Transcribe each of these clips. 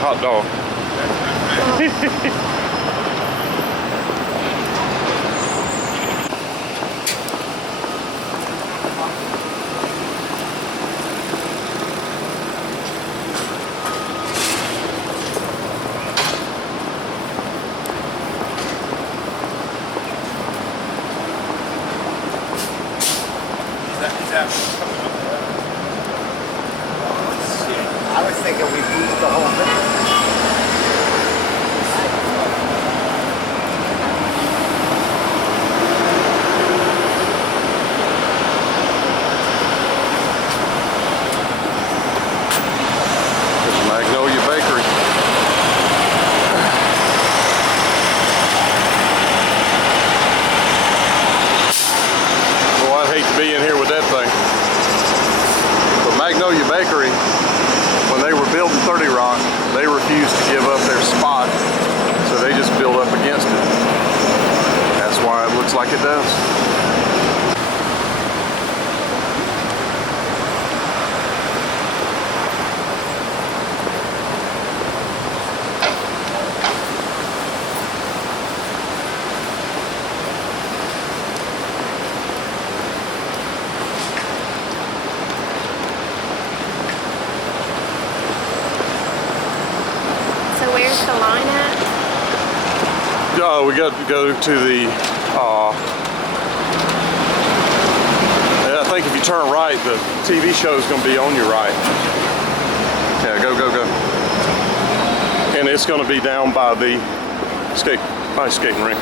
hot dog. I was thinking we used the whole thing. When they were building 30 Rock, they refused to give up their spot, so they just built up against it. That's why it looks like it does. Where's the line at? We got to go to the, I think if you turn right, the TV show is going to be on your right. Yeah, go, go, go. And it's going to be down by the skating rink.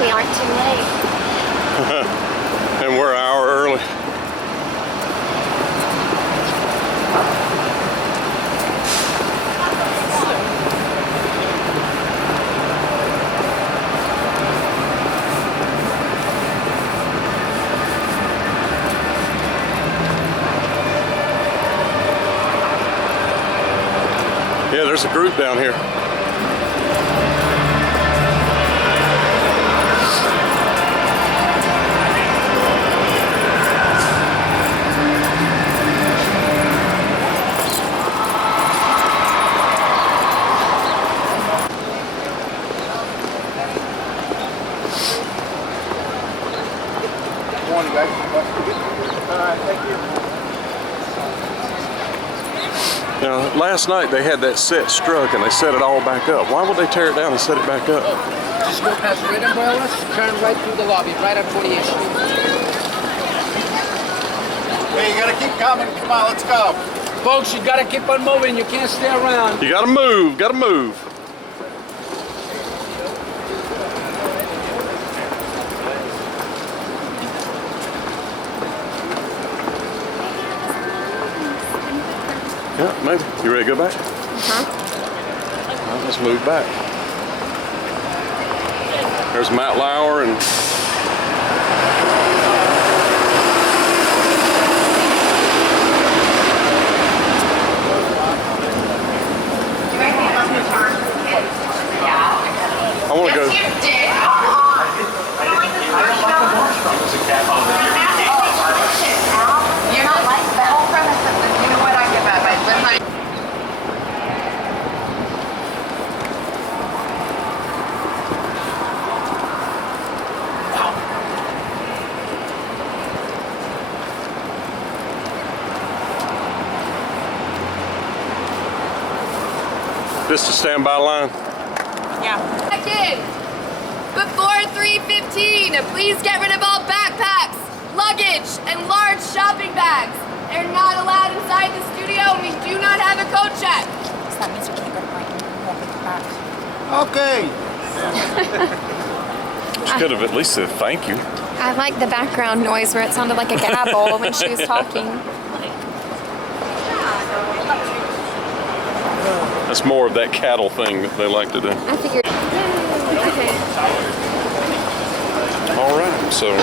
We aren't too late. And we're an hour early. Yeah, there's a group down here. Morning, guys. All right, thank you. Now, last night they had that set struck and they set it all back up. Why would they tear it down and set it back up? Just go past Red Umbrellas, turn right through the lobby, right on 48th Street. Hey, you gotta keep coming. Come on, let's go. Folks, you gotta keep on moving. You can't stay around. You gotta move, gotta move. Yeah, maybe. You ready to go back? Well, let's move back. There's Matt Lauer and I want to go. You're not like the whole premise of this. You know what? I give up. this the standby line? Yeah. Back in. Before 3:15, please get rid of all backpacks, luggage, and large shopping bags. They're not allowed inside the studio, and we do not have a code check. So that means we can't go to break and won't pick it back. Okay. She could have at least said thank you. I like the background noise where it sounded like a gabble when she was talking. That's more of that cattle thing that they like to do. I figured. Okay. All right, so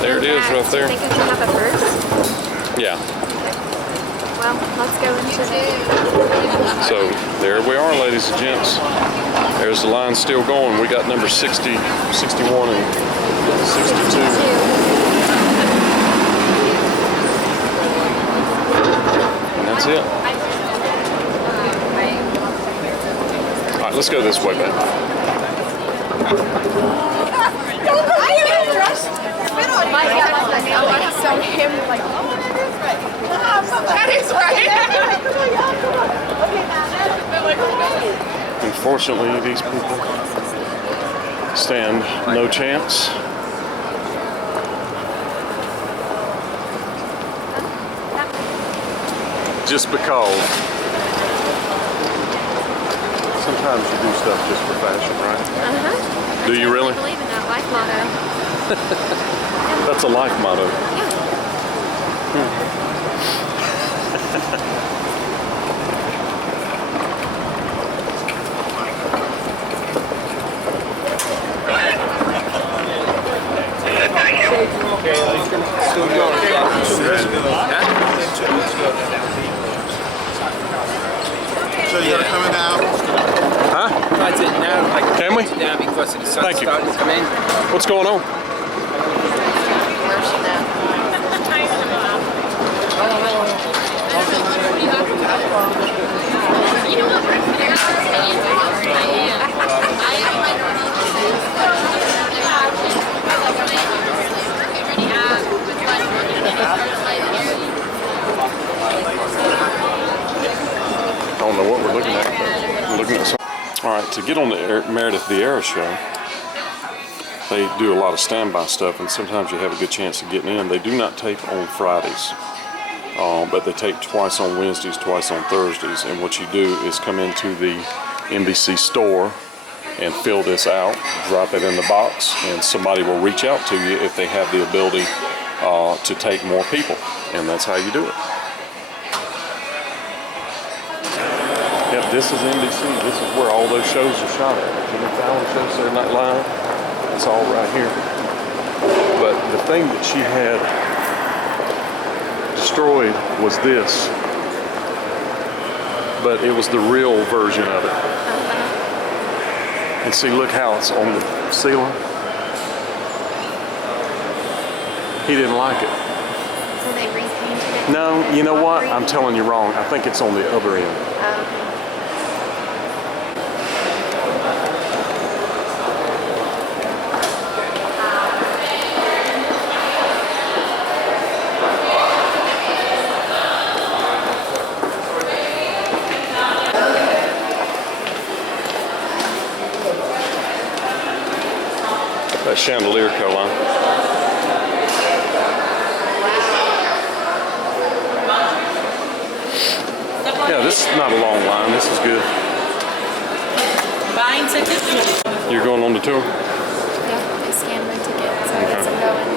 there it is right Do there. you think I can have a purse? Yeah. Well, let's go into it. So there we are, ladies and gents. There's the line still going. We got number 60, 61, and 62. And that's it. All right, let's go this way, babe. That is right. Unfortunately, these people stand no chance. Just because sometimes you do stuff just for fashion, right? Uh-huh. Do you really? I believe in that life motto. That's a life motto. So you're coming out? Huh? That's it now. Can we? Yeah, because the sun's Thank you. starting to come in. What's going on? I don't know what we're looking at. We're looking at something. All right, to get on the Meredith Vieira show, they do a lot of standby stuff, and sometimes you have a good chance of getting in. They do not tape on Fridays, but they tape twice on Wednesdays, twice on Thursdays. And what you do is come into the NBC store and fill this out, drop it in the box, and somebody will reach out to you if they have the ability to take more people, and that's how you do it. Yep, this is NBC. This is where all those shows are shot at. Jimmy Fallon shows, Saturday Night Live. It's all right here. But the thing that she had destroyed was this. But it was the real version of it. And see, look how it's on the ceiling. He didn't like it. So they repainted it? No, you know what? I'm telling you wrong. I think it's on the other end. That chandelier, Caroline. Yeah, this is not a long line. This is good. Buying tickets? You're going on the tour? Yeah, I scanned my ticket, so I guess I'm going.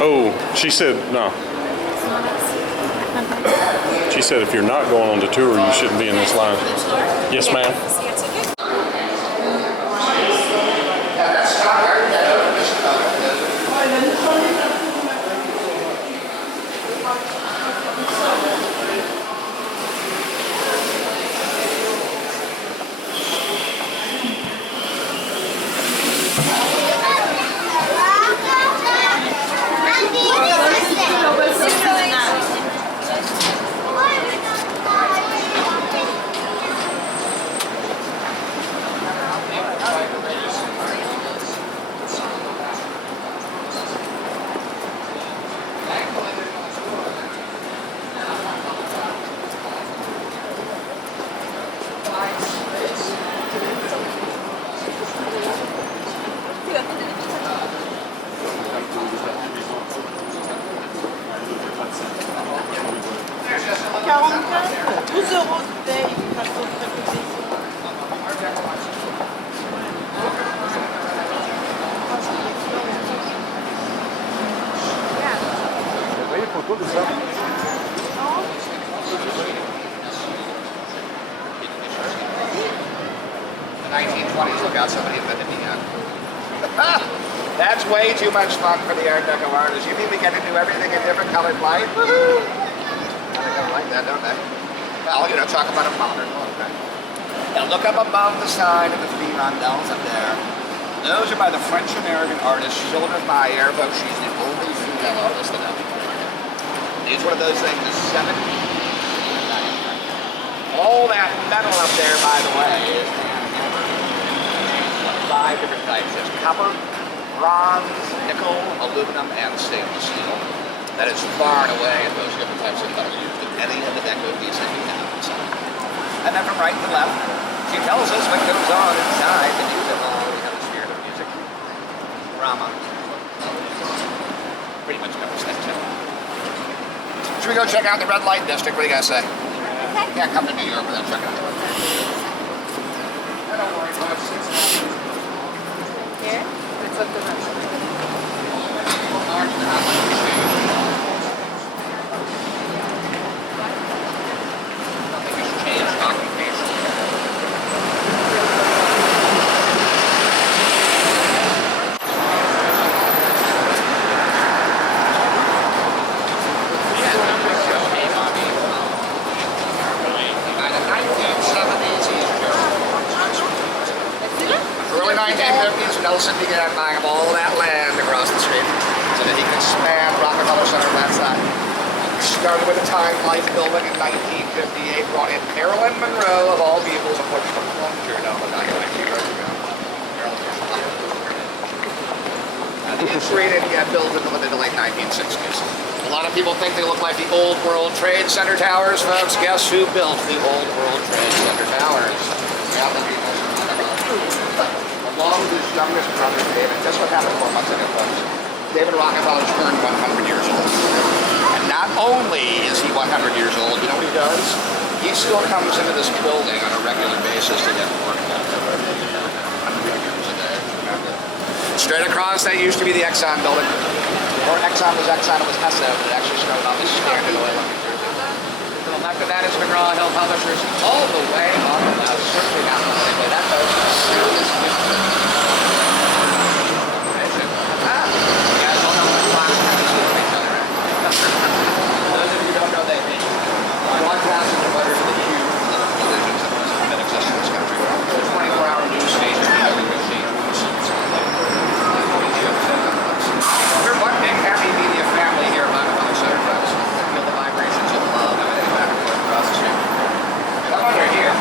Oh, she said no. She said if you're not going on the tour, you shouldn't be in this line. Yes, ma'am. See your ticket? bottom up there. 12 € bouteille, façon très peu. The 1920s, look out, somebody invented neon. That's way too much fun for the Art Deco artists. You mean we get to do everything in different colored light? Woohoo! They don't like that, don't they? Well, you know, talk about a modern look, right? Now look up above the sign of the three rondelles up there. Those are by the French-American artist Sylvain Mayer, folks. She's the only female artist in that. It's one of those things, is 7. All that metal up there, by the way, is 5 different types. There's copper, bronze, nickel, aluminum, and stainless steel. That is far and away those different types of metal used in any of the deco pieces you have inside. And then from right to left, she tells us what goes on inside the music hall. We have a spirit of music. Drama. Pretty much covers that too. Should we go check out the red light district? What do you guys say? Can't come to New York without checking it out. Don't worry about it. Here? It's up to us. Nothing has changed occupation. Early 1950s, Nelson began buying up all that land across the street so that he could span Rockefeller Center on that side. Started with a Time Life building in 1958, brought in Marilyn Monroe, of all people, of course, from Plunger, no, but not going to the History didn't get built until the late 1960s. A lot of people think they look like the old World Trade Center towers, folks. Guess who built the old World Trade Center towers? Yeah, the people. Along with his youngest brother, David. Guess what happened 4 months ago, folks? David Rockefeller turned 100 years old. And not only is he 100 years old, you know what he does? He still comes into this building on a regular basis to get work done. 100 years a day. Straight across, that used to be the Exxon building. Before Exxon, it was Hesse that actually started off as Standard Oil. To the left of that is McGraw-Hill Publishers. All the way on the left, certainly not the same way. That goes. Those of you who don't know, they make broadcasting the letters of the huge religions that exist in this country. The 24-hour news station, we're one big happy media family here at Rockefeller Center, folks. Feel the vibrations of love, everything back and forth across the street. Come under here.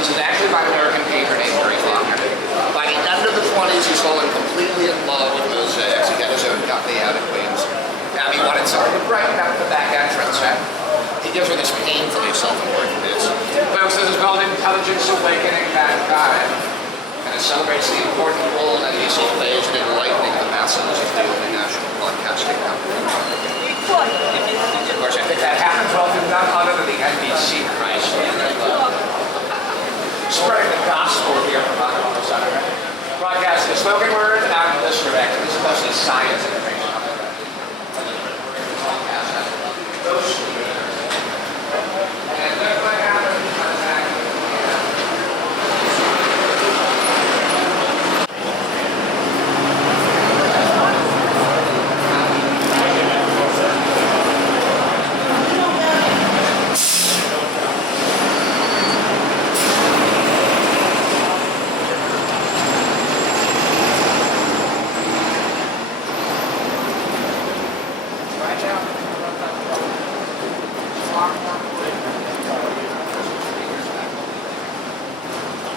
This is actually by an American painter named Rockefeller. By the end of the 20s, he's fallen completely in love with mosaics. He got his own company out in Queens. He wanted something to brighten up the back entrance. He gives her this painfully self-important news. Folks, this is called Intelligence Awakening Mankind. And it celebrates the important role that NBC plays in enlightening the masses through the national broadcasting company. Of course, I think that happens well through none other than the NBC Christ. Spreading the gospel here from Rockefeller Center. Broadcasting the spoken word out in this direction. This is mostly science information. And look what happens.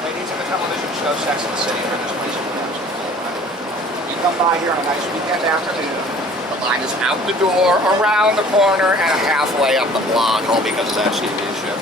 Ladies in the television show Sex and the City for this place. You come by here on a nice weekend afternoon, the line is out the door, around the corner, and halfway up the block, all because of that TV show.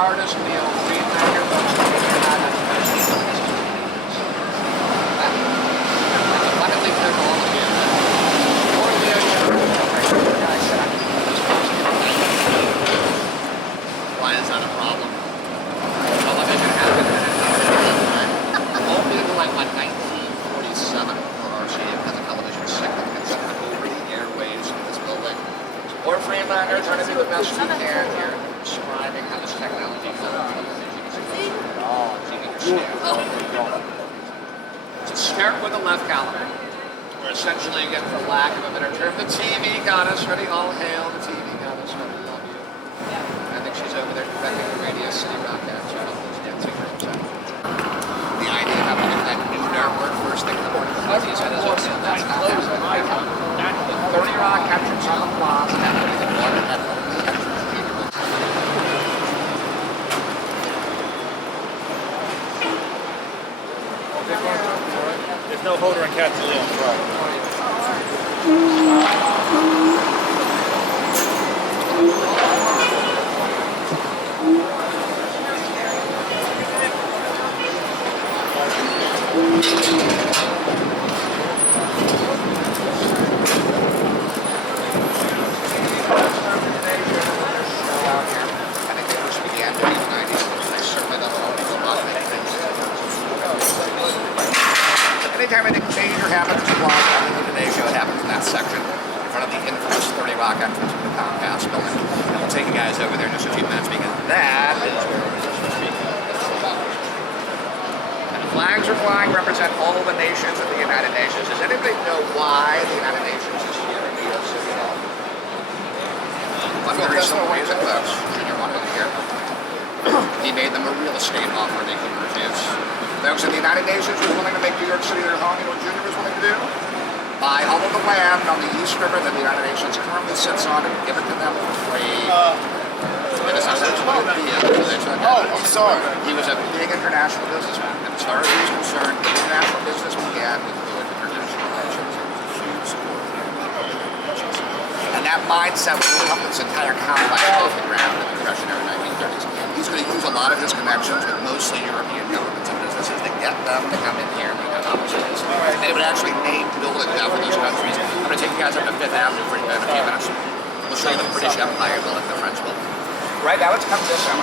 artist Neil Friedlander looks like he had a abundantly clear to all of you. Or Leo guys said I can do this. Why is that a problem? Television happened only until like 1947 for RCA because the television signal gets sent over the airwaves in this building. Or Friedlander trying to do the best we can here, describing how this technology goes. Oh, so start with the left calendar. We're essentially, again, for lack of a better term, the TV goddess. Ready? All hail the TV goddess. Ready? Love you. I think she's over there directing the Radio City broadcast. Right? All those dancing girls out. The idea of having that new artwork first thing in the morning because he's had his own sale. That's not happening. 30 Rock captured some applause and that would be the water that There's no holder in Cathedral on the right. Anytime anything major happens in Indonesia, it happens in that section in front of the infamous 30 Rock entrance to the Comcast building. And we'll take you guys over there in just a few minutes because that is where we're just going to be. And the flags are flying represent all the nations of the United Nations. Does anybody know why the United Nations is here in New York City Hall? One very simple reason, folks. Junior wanted to hear. He made them a real estate offer they could refuse. Folks, if the United Nations was willing to make New York City their home, you know what Junior was willing to do? Buy all of the land on the East River that the United Nations currently sits on and give it to them for free. And this is actually a deal. Oh, I'm sorry. He was a big international businessman. And as far as he was concerned, the international business began with good international relations. It was a huge support. And that mindset will help this entire complex off the ground in the Depressionary 1930s. He's going to use a lot of his connections with mostly European governments and businesses to get them to come in here and make opportunities. And it would actually name buildings out for those countries. I'm going to take you guys up to Fifth Avenue for in a few minutes. We'll show you the British Empire building, the French building. Right now, let's come this way.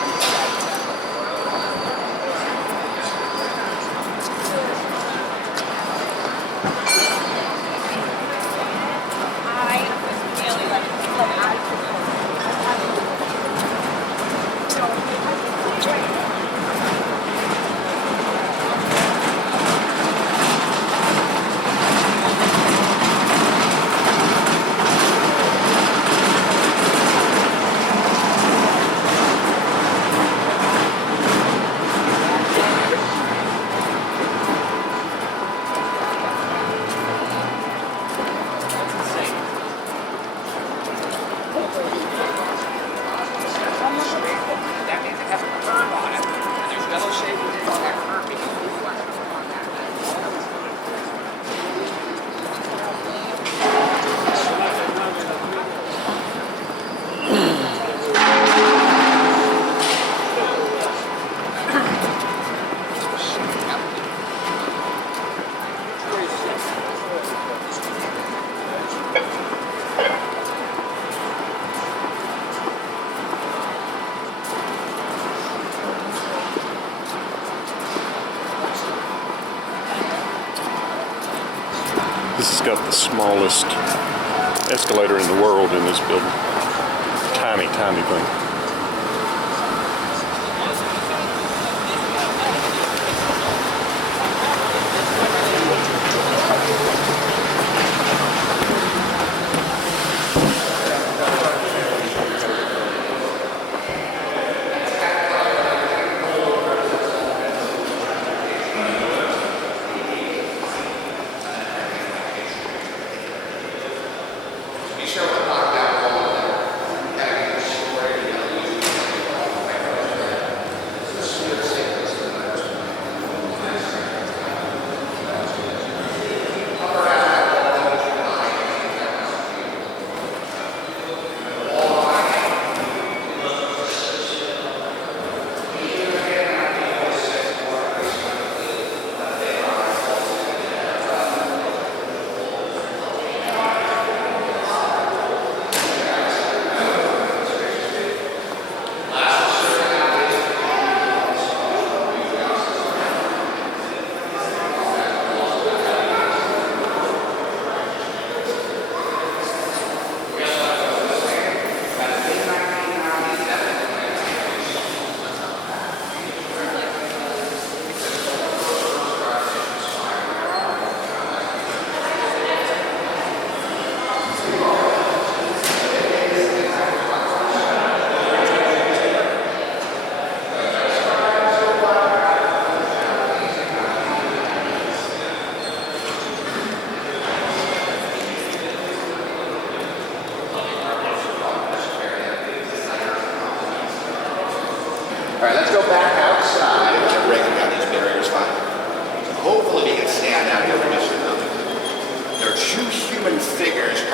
This has got the smallest escalator in the world in this building. Tiny, tiny thing. Be sure to knock down all of them.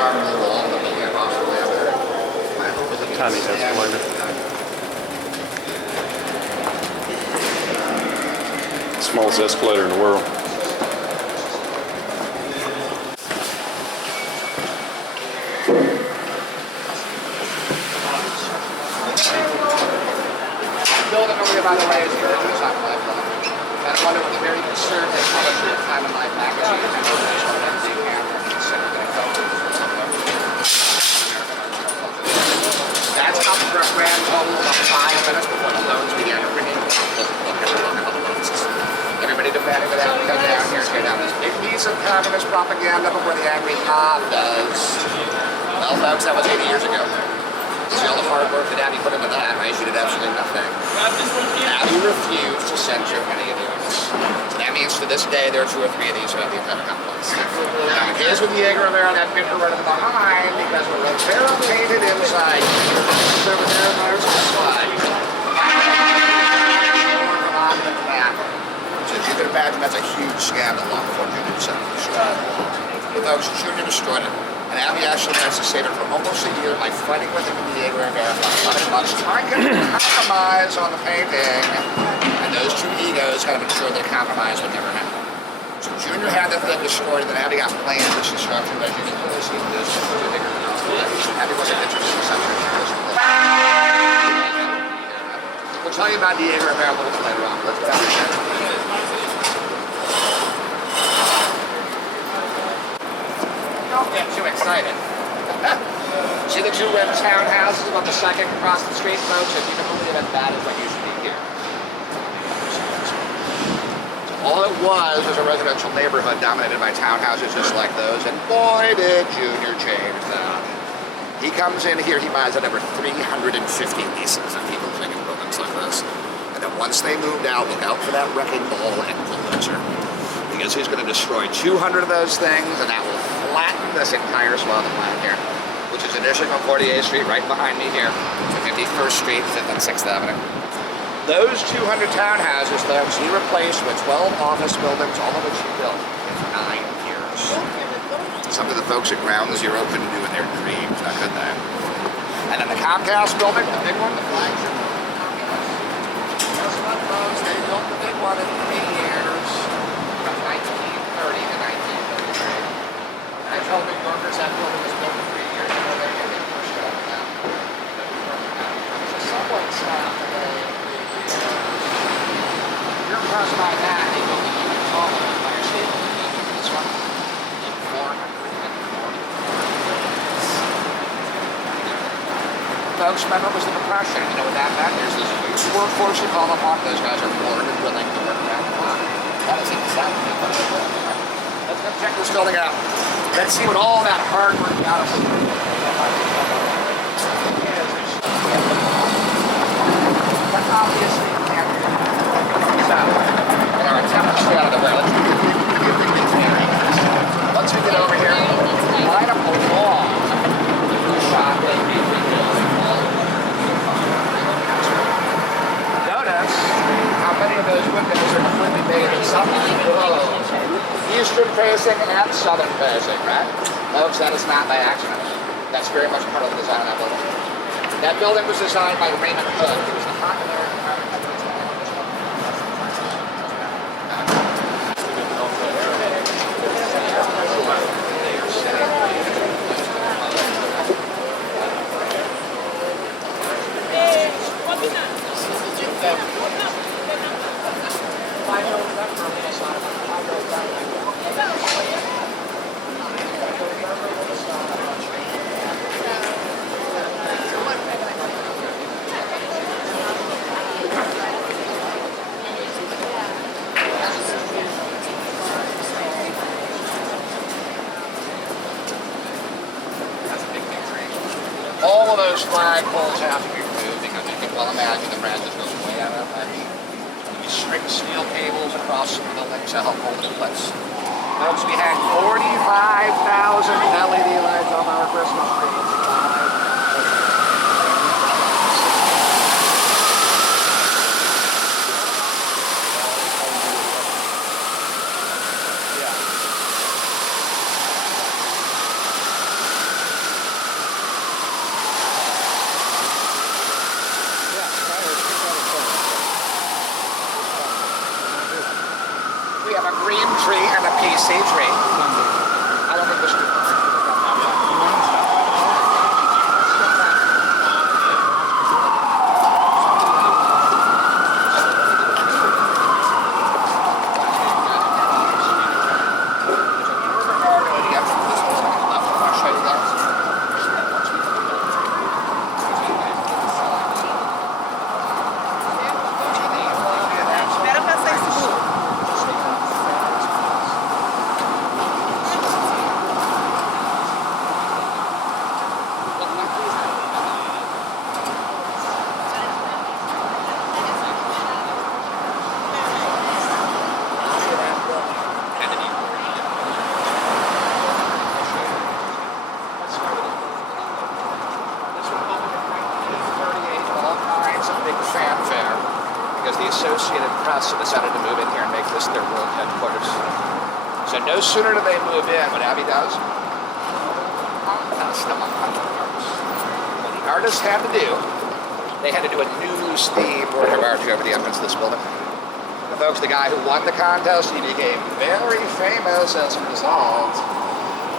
charmingly long, the building across the way up there. My hope is that we can Tiny stay out escalator. Smallest escalator in the world. Building over here, by the way, is the original Time of Life building. And one of the very conservative publisher of Time of Life magazine and international magazine camera considered that it felt it was something. That's how the grand total about 5 minutes before the loans began to ring. Everybody demanding that have to come down here and go down this big piece of communist propaganda before the angry mob does. Well, folks, that was 80 years ago. See all the hard work that Abby put into that, right? She did absolutely nothing. Abby refused to censor any of these. So that means to this day there are 2 or 3 of these around the entire complex. Now the case with Jaeger Rivera, that picture running behind because we're Rivera painted inside. Over there, there's the slide. So as you can imagine, that's a huge scandal long before Junior decided to destroy it. But folks, Junior destroyed it. And Abby actually managed to save it for almost a year by fighting with him in the Jaeger Rivera for 11 months, trying to compromise on the painting. And those 2 egos kind of ensured that compromise would never happen. So Junior had the thing destroyed, and then Abby got blamed for this destruction, but as you can clearly see this, Abby wasn't interested in something. We'll tell you about the Jaeger Rivera a little bit later on. Let's get out of here. Don't get too excited. See the 2 red townhouses about the second across the street, folks? If you can believe it, that is what used to be here. So all it was a residential neighborhood dominated by townhouses just like those, and boy did Junior change that. He comes in here, he buys over 350 leases of people living in buildings like this. And then once they moved out, look out for that wrecking ball and bulldozer. Because he's going to destroy 200 of those things, and that will flatten this entire swath of land here, which is initially from 48th Street, right behind me here, to 51st Street, 5th and 6th Avenue. Those 200 townhouses, folks, he replaced with 12 office buildings, all of which he built in 9 years. Something the folks at Ground Zero couldn't do in their dreams, now could they? And then the Comcast building, the big one, the flagship. Guess what, folks? They built the big one in 3 years. From 1930 to 1933. I told New Yorkers that building was built in 3 years before they get their first job now. It's a subway stop today. You're impressed by that, they built an even taller Empire State Building than this one. In 440. Folks, remember it was the Depression. You know what that meant? There's this huge workforce to call upon. Those guys are born and willing to work around the clock. That is exactly what they're doing. Let's go check this building out. Let's see what all that hard work got us. But obviously, you can't do that. So, in our attempt to stay out of the way, let's do a big experience. Once we get over here, line up along the shop that we built. Notice how many of those windows are completely made in sunlight. Eastern facing and southern facing, right? Folks, that is not by accident. That's very much part of the design of that building. That building was designed by Raymond Hood. He was the hot American architect. All of those flagpoles have to be removed because you can well imagine the branches goes way out of that heat. We string steel cables across the building to help hold it in place. Folks, we had 45,000 LED lights on our Christmas tree. be stage rate. I don't think we should. Espera passar esse muro. Fanfare because the Associated Press decided to move in here and make this their world headquarters. So no sooner do they move in, what Abby does, that's the what the artists had to do, they had to do a new loose theme work of art over the entrance of this building. And folks, the guy who won the contest, he became very famous as a result.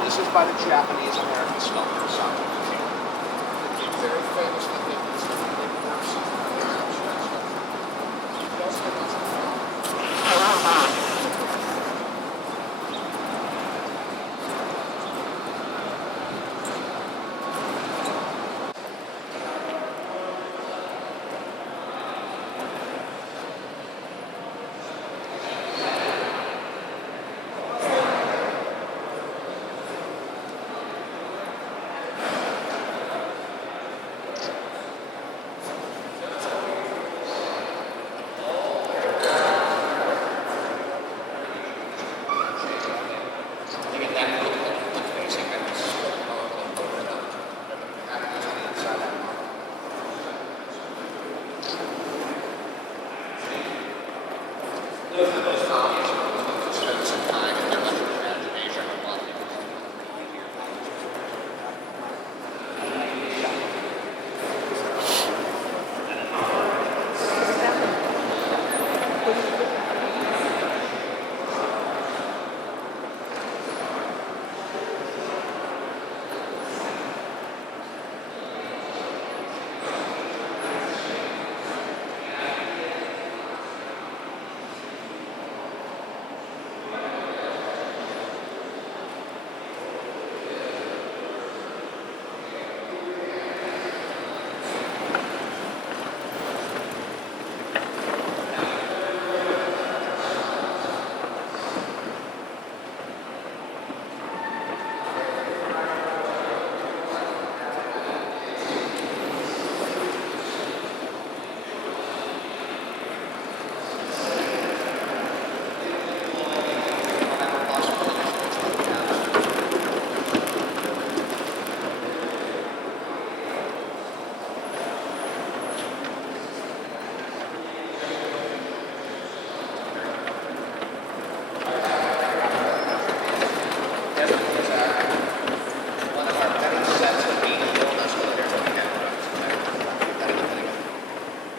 This is by the Japanese American sculptor, very famous.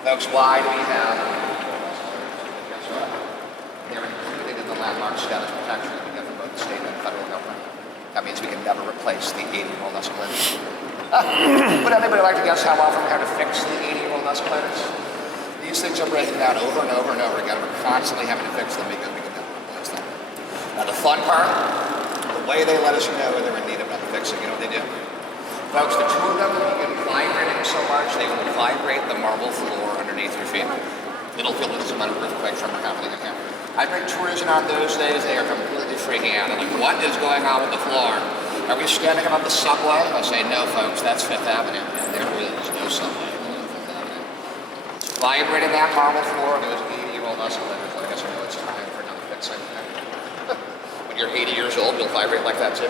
Folks, why do we have they're included in the landmark status protection that we get from both the state and federal government? That means we can never replace the 80-year-old escalators. Would anybody like to guess how often we had to fix the 80-year-old escalators? These things are breaking down over and over and over again. We're constantly having to fix them because we can never replace them. Now the fun part, the way they let us know when they're in need of another fixing, you know what they do? Folks, the two of them will begin vibrating so much they will vibrate the marble floor underneath your feet. It'll feel like some kind of earthquake tremor happening in here. I bring tours in on those days, they are completely freaking out. They're like, what is going on with the floor? Are we standing above the subway? I say, no folks, that's Fifth Avenue. And there is no subway on Fifth Avenue. It's vibrating that marble floor, those 80-year-old escalators. Like I said, no, it's time for another fixing. When you're 80 years old, you'll vibrate like that too.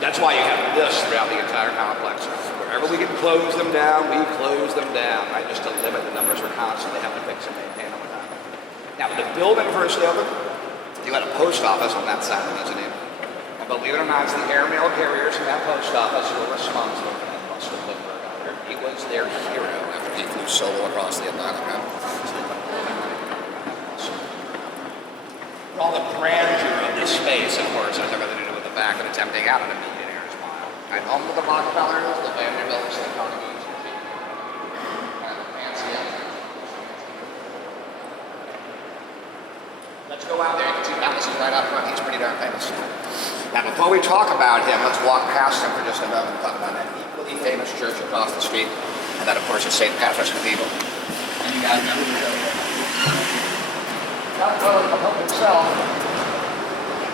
That's why you have this throughout the entire complex. Wherever we can close them down, we close them down, right? Just to limit the numbers we're constantly having to fix and maintain all the time. Now, when the building first opened, you had a post office on that side of the mezzanine. And believe it or not, it's the airmail carriers in that post office who were responsible for that Buster Lindbergh out here. He was their hero after he flew solo across the Atlantic. All the grandeur of this space, of course, has everything to do with the fact that it's emptying out in a millionaire's mile. And home to the Rockefellers, the Vanderbilts, the Carnegies, and the fancy elephant. Let's go out there. You can see Atlas is right out front. He's pretty darn famous. Now, before we talk about him, let's walk past him for just a moment and talk about that equally famous church across the street. And that, of course, is St. Patrick's Cathedral. And you guys know who it is. Rockefeller himself,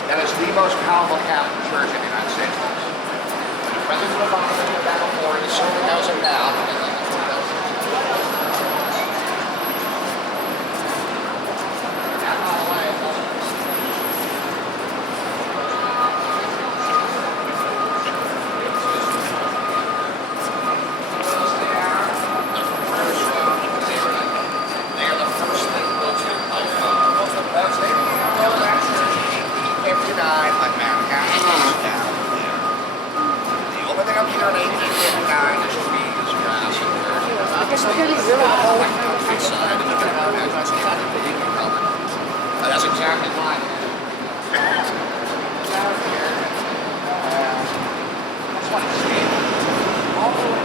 that is the most powerful Catholic church in the United States. The President Obama knew that before, he certainly knows it now. That's exactly why. That's what it's saying. All the way.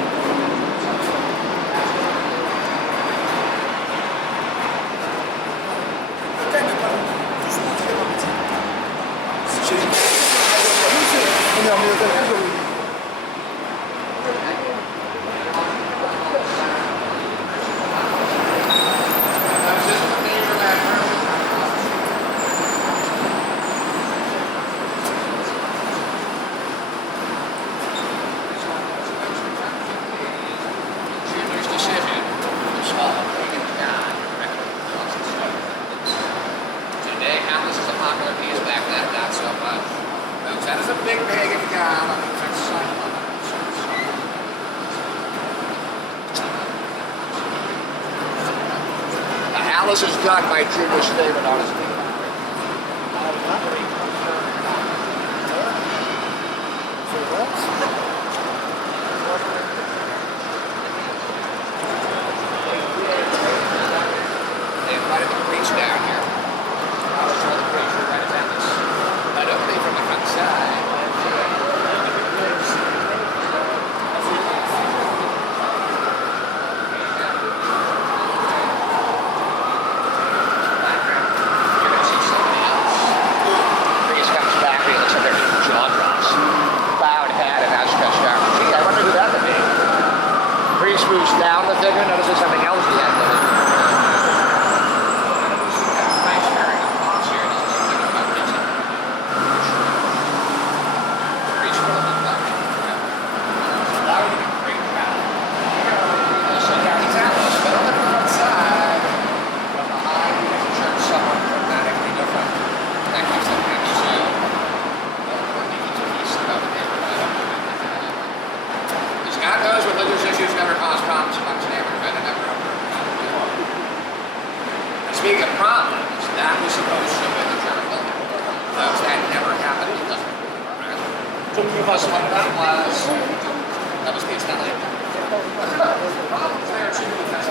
Alice is done by Jewish David on his knee. They invited the priest down here. I was told the priest would write his Atlas. But only from the front side. Down the figure, notice there's something else he had with it. Nice area of box here. This is something about reaching. Reach for the back. That would be a great crowd. So yeah, he's Atlas, but on the front side, from behind, you can church somewhat dramatically different. That keeps the picture so. God knows religious issues never cause problems amongst neighborhood and never occur. Speaking of problems, that was supposed to have been the German building. Folks, that never happened because plus what that was the Italian. The problems there too because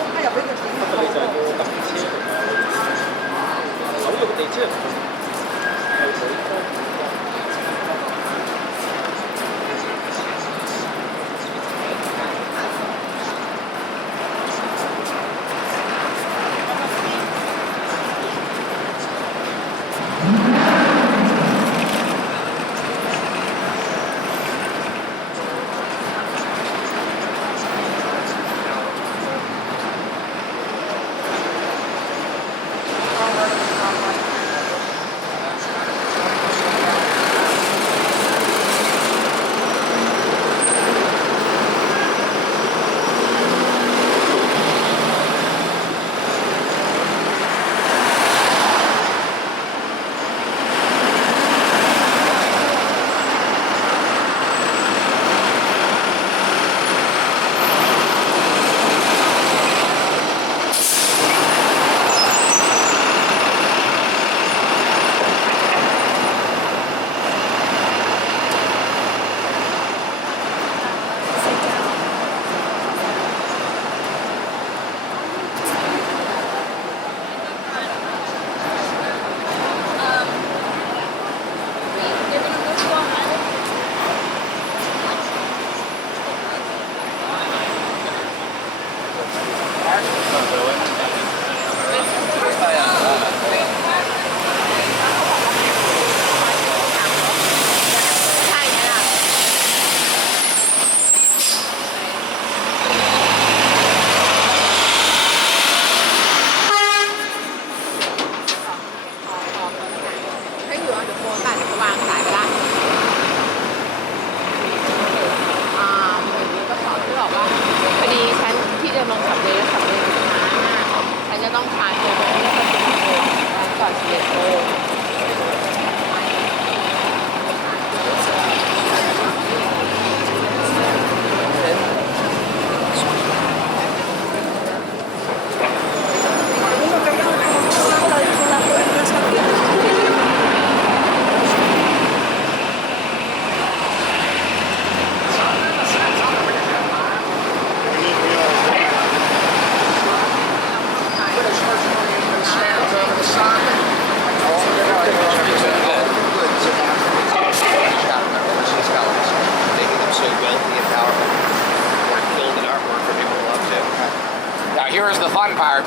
here's the fun part.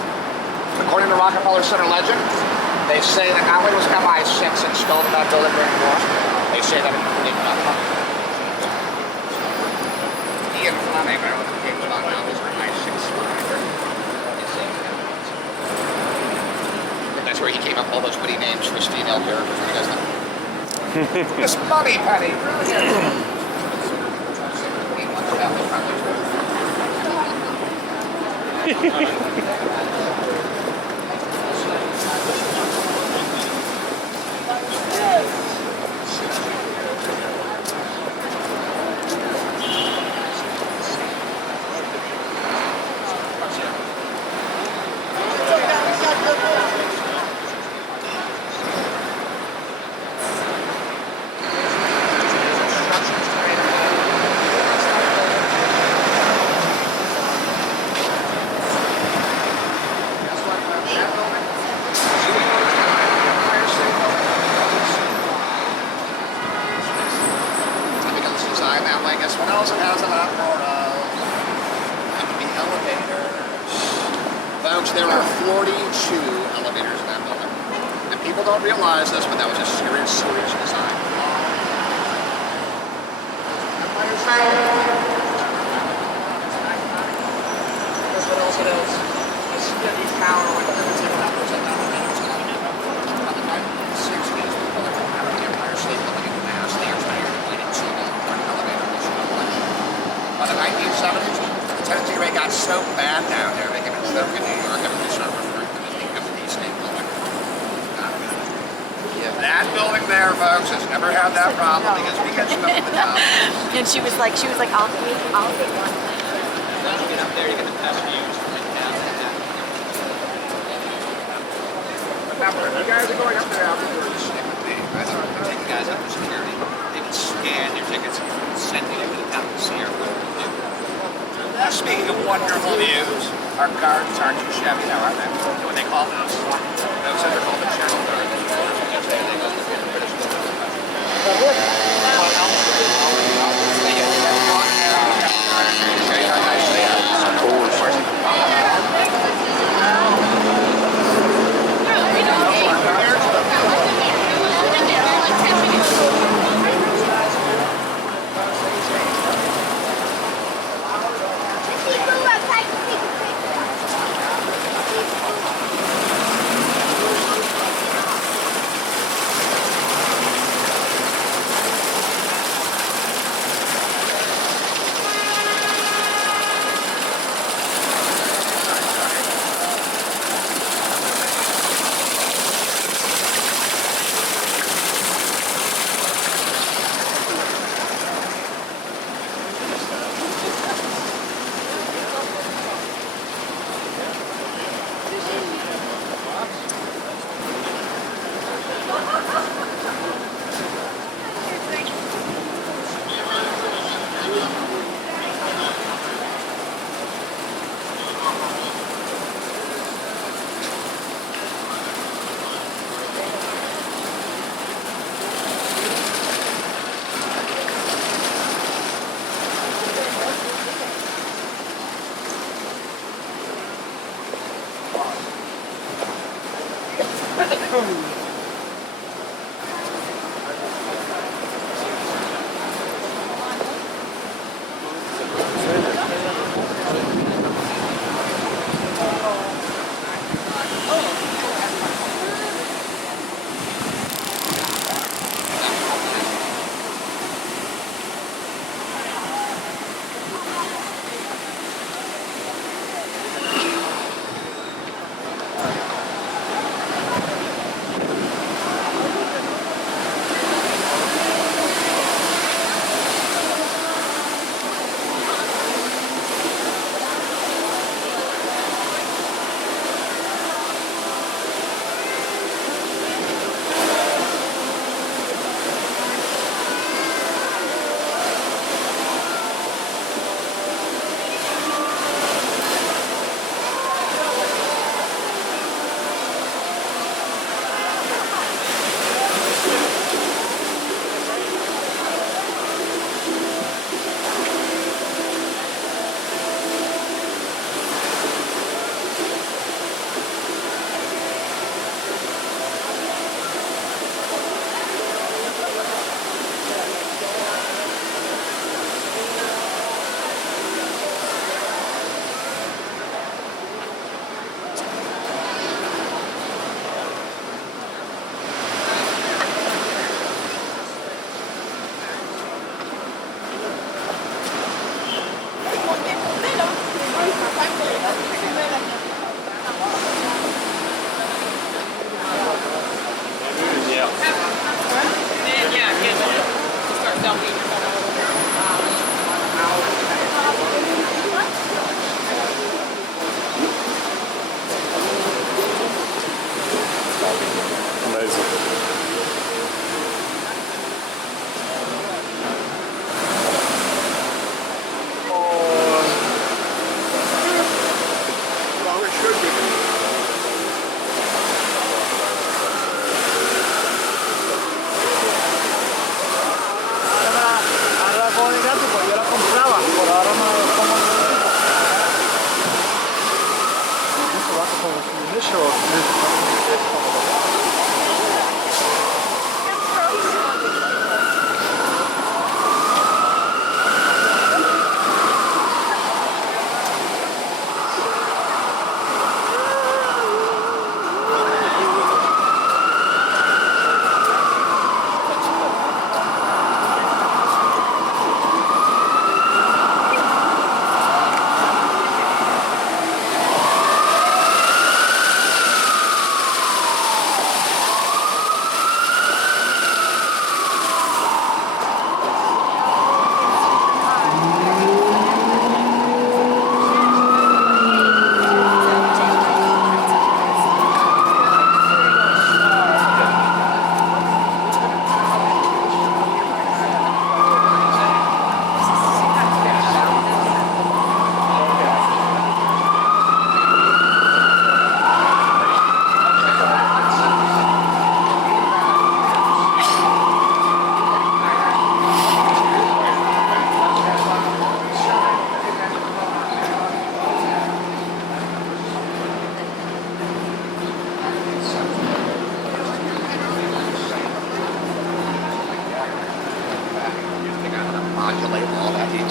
According to Rockefeller Center legend, they say that not only was MI6 installed in that building during the war, they say that it did not come. Ian Fleming, I don't know if he came about now, was an MI6 spy. That's where he came up with all those witty names for his female characters. You guys know? This money penny, brilliant. There are 42 elevators in that building. And people don't realize this, but that was a serious design. Empire State. That's what else it is. A steady tower with limited numbers of elevators on it. By the 1960s, people that were out of the Empire State Building in mass, they are tired of waiting so long for an elevator to show up. By the 1970s, the tendency rate got so bad down there, making it joke in New York, everybody started referring to the Empire State Building. That building there, folks, has never had that problem because we get stuff at the top. And she was like, I'll take one. Once you get up there, you get the best views from like down to that. Remember, you guys are going up there afterwards. Stick with me. Right? They're taking guys up to security. They would scan your tickets and send you to the top of the airport. Speaking of wonderful views, our gardens aren't too shabby now, are they? What they call those? Those are called the Cheryl Gardens.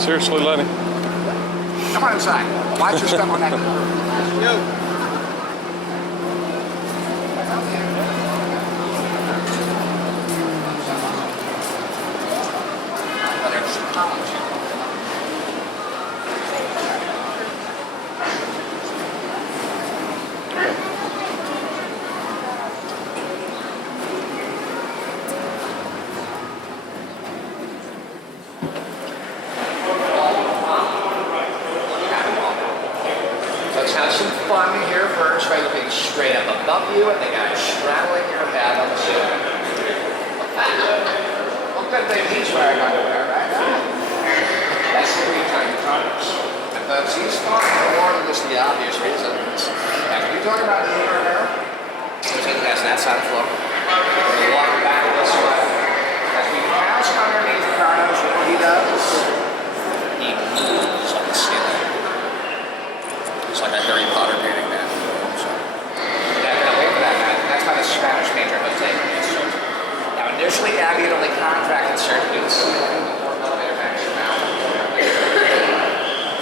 Seriously, Lenny? Come on inside. Watch your step on that curve. Let's have some fun here first by looking straight up above you and the guy straddling your head on the ceiling. Well, good thing he's wearing underwear right now. That's 3 tiny colors. And folks, he's far more than just the obvious reasons. Now, can you talk about the hair? Let's take that side of the floor. We're walking back this way. As we pass underneath Carlos, what he does, he moves on the ceiling. It's like a Harry Potter painting, man. So, yeah, wait for that, man. That's by the Spanish painter Jose. Now, initially, Abby had only contracted certain new ceiling before elevator banks came out.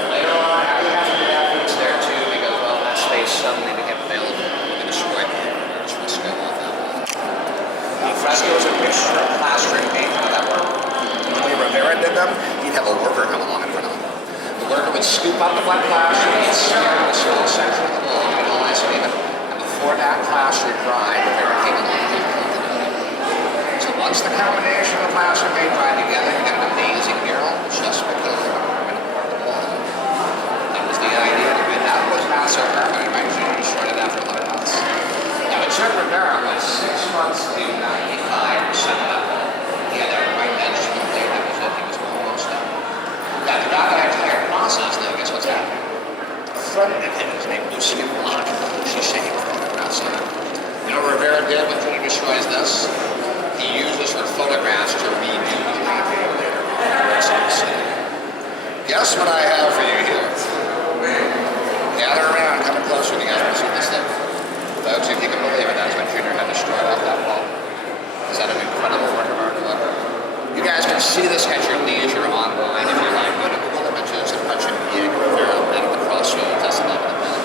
Later on, Abby has to do that piece there too because, well, that space suddenly became available when they destroyed the fresco off that wall. Fresco is a mixture of plaster and paint. How that worked? When Rivera did them, he'd have a worker come along in front of him. The worker would scoop up the wet plaster and smear the small section of the wall and all isolate it. And before that plaster dried, the Rivera came along and continued. So once the combination of the plaster and paint dried together, you get an amazing mural just because of the permanent part of the wall. That was the idea. And that was not so permanent, right? So you destroyed it after 11 months. Now, it took Rivera was 6 months to 95% of that wall. He had that right edge to the plate. That was it. He was almost done. Now, throughout that entire process, though, guess what's happening? A friend of his named Lucian Block, she's shaking the photographs of it. You know what Rivera did when he destroys this? He uses her photographs to redo the painting later on. Guess what I have for you here? Gather around, coming closer, you guys want to see this thing? Folks, if you can believe it, that's when Junior had destroyed off that wall. Is that an incredible work of art? You guys can see this at your leisure online if you like. Go to Google Images and punch in Diego Rivera Man at the Crossroads. That's the name of the man.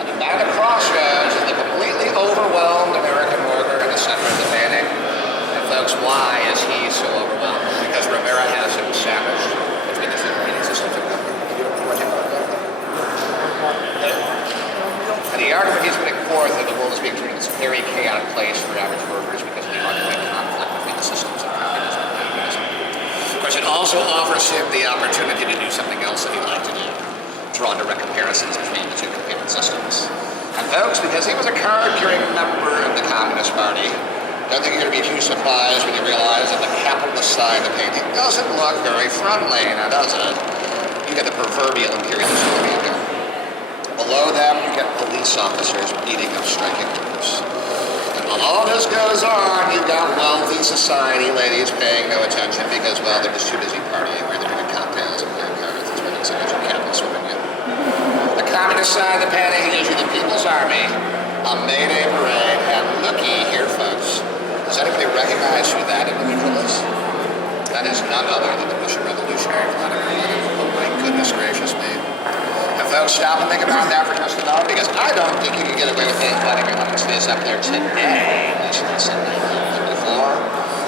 And the Man at the Crossroads is the completely overwhelmed American worker in the center of the painting. And folks, why is he so overwhelmed? Because Rivera has him sandwiched between the 2 paintings or something like that. And the argument he's putting forth that the world is being treated as a very chaotic place for average workers because of the ongoing conflict between the systems of communism and communism. Of course, it also offers him the opportunity to do something else that he'd like to do, draw direct comparisons between the 2 competing systems. And folks, because he was a card-carrying member of the Communist Party, don't think you're going to be too surprised when you realize that the capitalist side of the painting doesn't look very friendly, now does it? You get the proverbial imperialist logo. Below them, you get police officers beating up striking workers. And while all this goes on, you've got wealthy society ladies paying no attention because, well, they're just too busy partying where they're drinking cocktails and playing cards and spending so much on capitalist women yet. The communist side of the painting is the People's Army, a May Day parade, and looky here, folks. Does anybody recognize who that individual is? That is none other than the Russian revolutionary Vladimir Lenin. Oh my goodness gracious me. Folks, stop and think about that for just a moment because I don't think you can get away with things letting Lenin's face up there today. At least not Sunday. Before,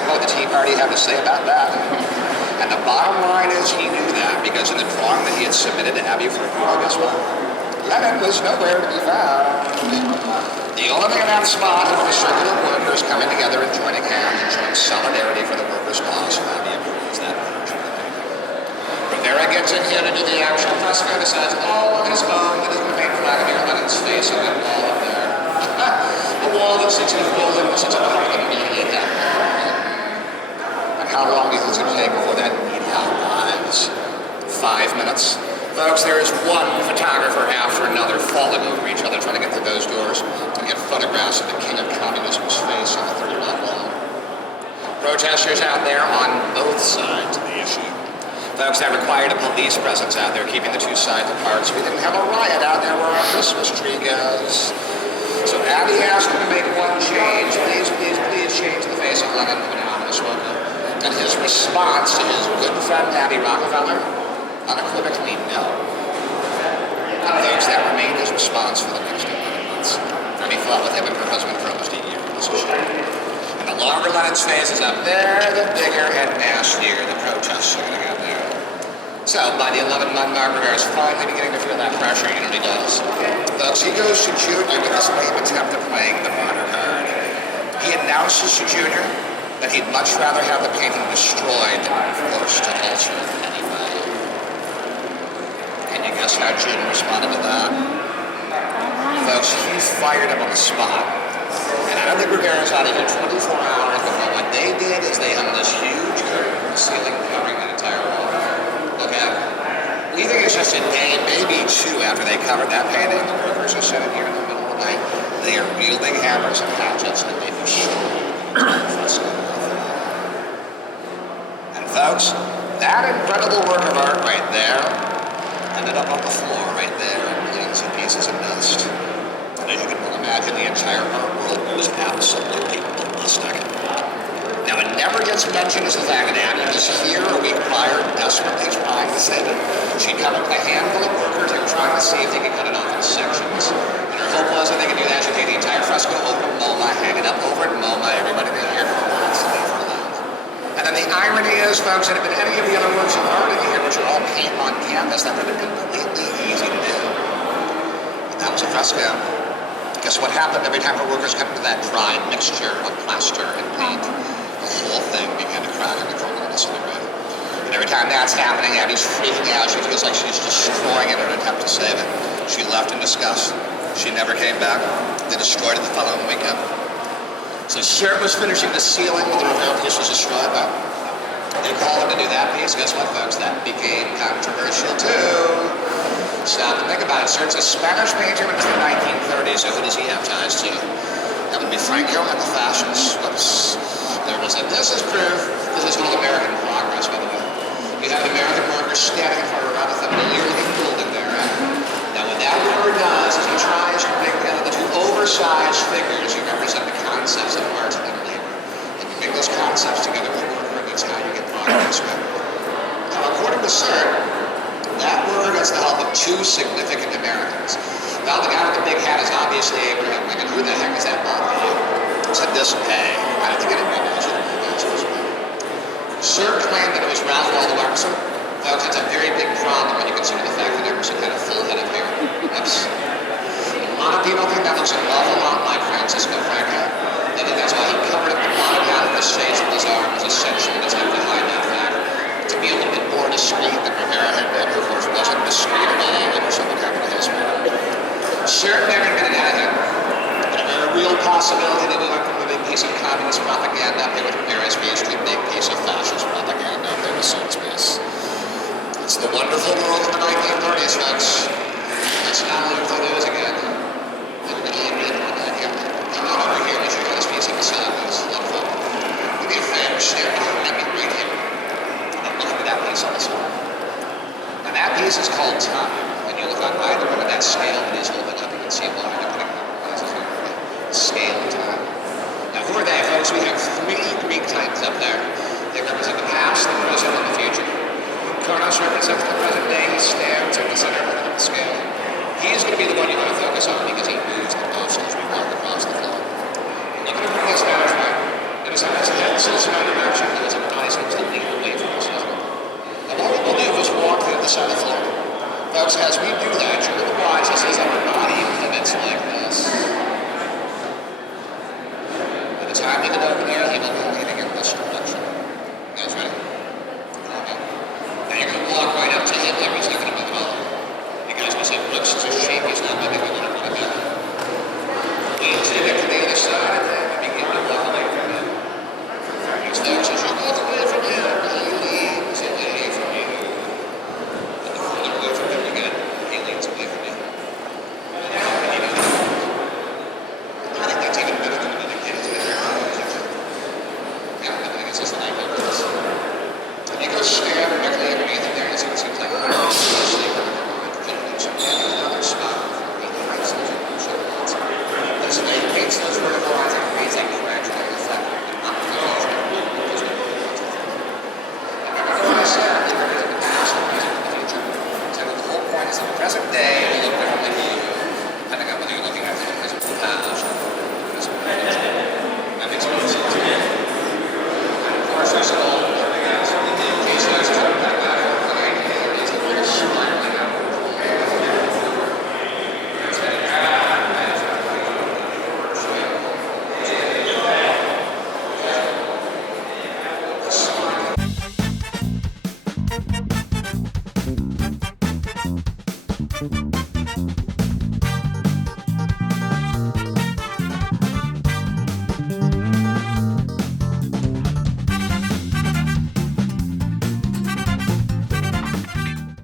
what would the Tea Party have to say about that? And the bottom line is he knew that because in the drawing that he had submitted to Abbey for approval, guess what? Lenin was nowhere to be found. The only thing in that spot was the circle of workers coming together and joining hands and showing solidarity for the workers' cause. So Abbey approves that version. Rivera gets in here to do the actual fresco, decides all on his own that he's going to paint Vladimir Lenin's face on that wall up there. A wall that 60 building was such a public immediate And how long do you think it's going to take before that media arrives? 5 minutes? Folks, there is one photographer after another falling over each other trying to get to those doors to get photographs of the king of communism's face on the 30-mile wall. Protesters out there on both sides of the issue. Folks, that required a police presence out there keeping the 2 sides apart so we didn't have a riot out there where our Christmas tree goes. So Abbey asked him to make one change. Please, please, please change the face of Lenin to an ominous worker. And his response to his good friend Abbey Rockefeller, Unequivocally, no. And those that remained his response for the next 11 months. He fought with him and her husband for almost a year in this issue. And the longer Lenin's face is up there, the bigger and nastier the protests are going to get there. So, by the 11-month mark, Rivera's finally beginning to feel that pressure, you know what he does. Thus, he goes to Junior with this lame attempt at playing the martyr card. He announces to Junior that he'd much rather have the painting destroyed than forced to alter it anyway. Can you guess how Junior responded to that? Folks, he fired him on the spot. And I don't think Rivera's out of here 24 hours before what they did is they hung this huge curtain on the ceiling covering the entire wall. Okay? We think it's just a day, maybe two after they covered that painting. The workers are sitting here in the middle of the night. They are wielding hammers and hatchets and they destroy. And folks, that incredible work of art right there ended up on the floor right there in millions of pieces of dust. And as you can well imagine, the entire art world was absolutely ballistic. Now, it never gets mentioned as the fact that Abby was here a week prior, desperately trying to save it. She cut up a handful of workers who were trying to see if they could cut it off in sections. And her hope was that they could do that. She'd take the entire fresco over to MoMA, hang it up over at MoMA, everybody be here for a while, so they were allowed. And then the irony is, folks, that if it had been any of the other works of art in here, which are all paint on canvas, that would have been completely easy to do. But that was a fresco. Guess what happened every time her workers got into that dry mixture of plaster and paint? The whole thing began to crack and crumble and disintegrate. And every time that's happening, Abby's freaking out. She feels like she's destroying it in an attempt to save it. She left in disgust. She never came back. They destroyed it the following weekend. So Shirt was finishing the ceiling when the Rivera piece was destroyed, but they called him to do that piece. Guess what, folks? That became controversial too. Stop and think about it. Shirt's a Spanish painter in the 1930s, so who does he have ties to? That would be Franco and the fascists. Whoops. There was a, this is proof. This is called American progress, by the way. You have an American worker standing in front of a rather familiar looking building there. Now, what that worker does is he tries to bring together the two oversized figures who represent the concepts of art and labor. And you bring those concepts together with worker, and that's how you get progress. Now, according to Shirt, that worker gets the help of two significant Americans. Now, the guy with the big hat is obviously Abraham Lincoln. Who the heck is that Bob? Said this pay. I don't think anybody knows who it is. Shirt claimed that it was Ralph Waldo Emerson. Folks, that's a very big problem when you consider the fact that Emerson had a full head of hair. That's, a lot of people think that looks an awful lot like Francisco Franco. They think that's why he covered up the bottom half of his face with his arms, essentially to try to hide that fact. To be a little bit more discreet than Rivera had been, who of course wasn't discreet at all, and something happened to his man. Shirt never admitted anything. A real possibility that we went from a big piece of communist propaganda up there with Rivera's piece to a big piece of fascist propaganda up there with Shirt's piece. It's the wonderful world of the 1930s, folks. Let's not live through those again. And we're going to read one that here. Come on over here and show you this piece of the sun. It's wonderful. Do me a favor, stare at it. Let me read here. And look at that piece also. And that piece is called Time. And you look on either one of that scale that he's holding up, you can see why they're putting scale of time. Now, who are they, folks? We have three Greek titans up there. They represent the past, the present, and the future. Kronos represents the present day. He stands at the center of the scale. He is going to be the one you want to focus on because he moves the most as we walk across the floor. Look at him from his vantage point. It is his head tilts in our direction and his eyes completely away from us. And what we will do is walk through the center floor. Folks, as we do that, you're going to watch as his upper body pivots like this. By the time you get over there, he will be leaning in this direction. You guys ready? Okay. Now you're going to walk right up to him there. He's not going to move at all. You guys will say, Brooks is a shape. He's not moving. We're going to run it back. Wait until you get to the other side and begin to walk away from him. As folks, as you walk away from him, he leans away from you. And the further away from him you get, he leans away from you. Bye.